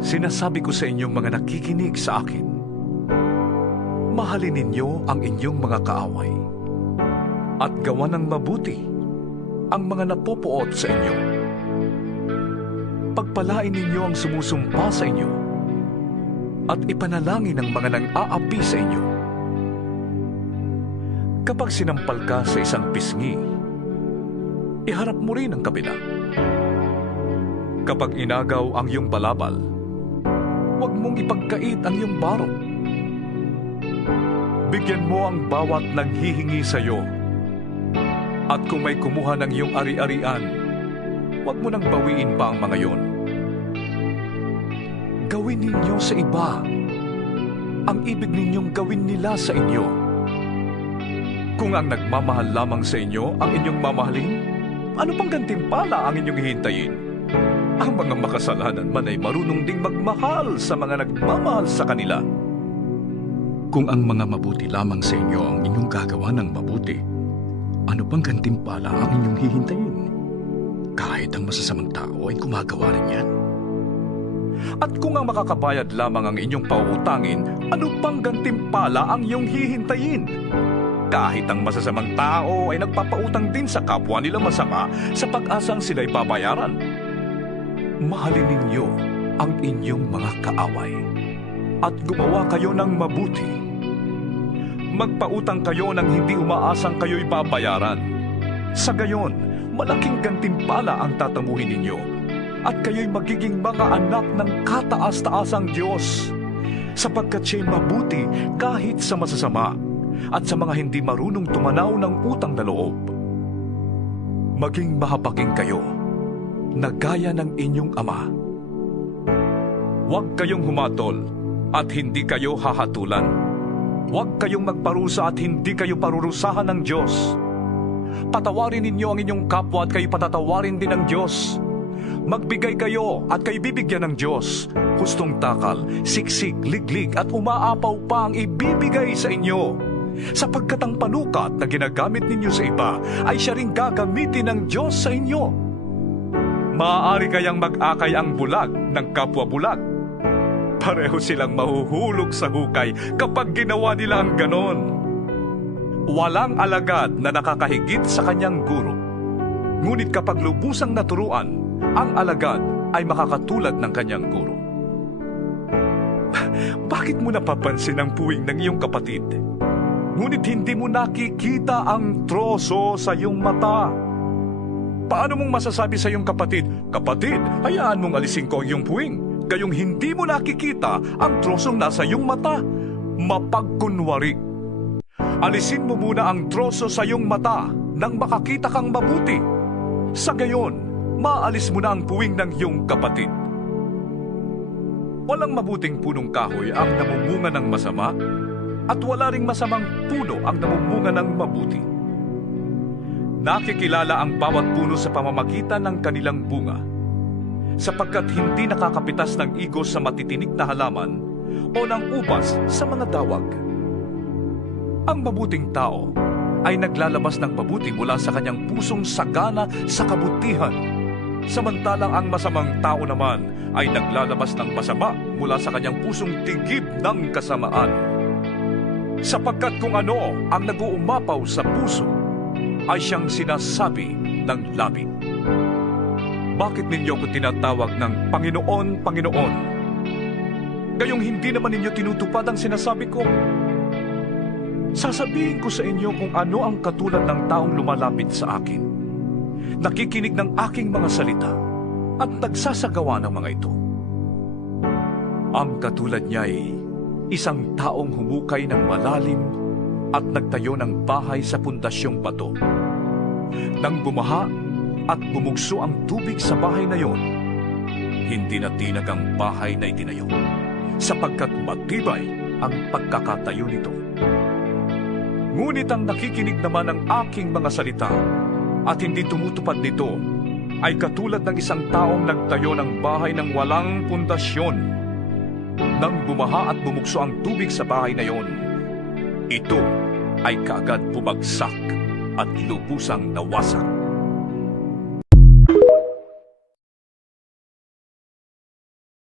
Sinasabi ko sa inyong mga nakikinig sa akin, mahalin ninyo ang inyong mga kaaway at gawan ng mabuti ang mga napupuot sa inyo. Pagpalain ninyo ang sumusumpa sa inyo at ipanalangin ang mga nang-aapi sa inyo. Kapag sinampal ka sa isang pisngi, iharap mo rin ang kabila. Kapag inagaw ang iyong balabal, huwag mong ipagkait ang iyong barong. Bigyan mo ang bawat nanghihingi sa iyo. At kung may kumuha ng iyong ari-arian, huwag mo nang bawiin pa ang mga iyon. Gawin ninyo sa iba ang ibig ninyong gawin nila sa inyo. Kung ang nagmamahal lamang sa inyo ang inyong mamahalin, ano pang gantimpala ang inyong hihintayin? Ang mga makasalanan man ay marunong ding magmahal sa mga nagmamahal sa kanila. Kung ang mga mabuti lamang sa inyo ang inyong gagawa ng mabuti, ano pang gantimpala ang inyong hihintayin? Kahit ang masasamang tao ay gumagawa rin yan. At kung ang makakabayad lamang ang inyong pauutangin, ano pang gantimpala ang iyong hihintayin? Kahit ang masasamang tao ay nagpapautang din sa kapwa nila masama sa pag-asang sila'y babayaran. Mahalin ninyo ang inyong mga kaaway at gumawa kayo ng mabuti. Magpautang kayo nang hindi umaasang kayo'y babayaran. Sa gayon, malaking gantimpala ang tatamuhin ninyo at kayo'y magiging mga anak ng kataas-taasang Diyos, sapagkat siya'y mabuti kahit sa masasama at sa mga hindi marunong tumanaw ng utang na loob. Maging mahabagin kayo na gaya ng inyong ama. Huwag kayong humatol at hindi kayo hahatulan. Huwag kayong magparusa at hindi kayo parurusahan ng Diyos. Patawarin ninyo ang inyong kapwa at kayo patatawarin din ng Diyos. Magbigay kayo at kayo bibigyan ng Diyos. Hustong takal, siksik, liglig at umaapaw pa ang ibibigay sa inyo. Sapagkat ang panukat na ginagamit ninyo sa iba ay siya ring gagamitin ng Diyos sa inyo. Maaari kayang mag-akay ang bulag ng kapwa bulag. Pareho silang mahuhulog sa hukay kapag ginawa nila ang ganon. Walang alagad na nakakahigit sa kanyang guro. Ngunit kapag lubusang naturuan, ang alagad ay makakatulad ng kanyang guro. Bakit mo napapansin ang puwing ng iyong kapatid? Ngunit hindi mo nakikita ang troso sa iyong mata. Paano mong masasabi sa iyong kapatid, "Kapatid, hayaan mong alisin ko ang iyong puwing," gayong hindi mo nakikita ang trosong nasa iyong mata? Mapagkunwari. Alisin mo muna ang troso sa iyong mata nang makakita kang mabuti. Sa gayon, maalis mo na ang puwing ng iyong kapatid. Walang mabuting punong kahoy ang namumunga ng masama, at wala ring masamang puno ang namumunga ng mabuti. Nakikilala ang bawat puno sa pamamagitan ng kanilang bunga, sapagkat hindi nakakapitas ng igos sa matitinik na halaman o ng ubas sa mga dawag. Ang mabuting tao ay naglalabas ng mabuti mula sa kanyang pusong sagana sa kabutihan, samantalang ang masamang tao naman ay naglalabas ng masama mula sa kanyang pusong tigib ng kasamaan. Sapagkat kung ano ang nag-uumapaw sa puso, ay siyang sinasabi ng labi. Bakit ninyo ko tinatawag ng Panginoon, Panginoon? Gayong hindi naman ninyo tinutupad ang sinasabi ko. Sasabihin ko sa inyo kung ano ang katulad ng taong lumalapit sa akin, nakikinig ng aking mga salita, at nagsasagawa ng mga ito. Ang katulad niya ay isang taong humukay ng malalim at nagtayo ng bahay sa pundasyong bato. Nang bumaha at bumugso ang tubig sa bahay na yon, hindi na tinag ang bahay na itinayo, sapagkat matibay ang pagkakatayo nito. Ngunit ang nakikinig naman ng aking mga salita at hindi tumutupad nito ay katulad ng isang taong nagtayo ng bahay ng walang pundasyon. Nang bumaha at bumugso ang tubig sa bahay na yon, ito ay kaagad bumagsak at lubusang nawasak.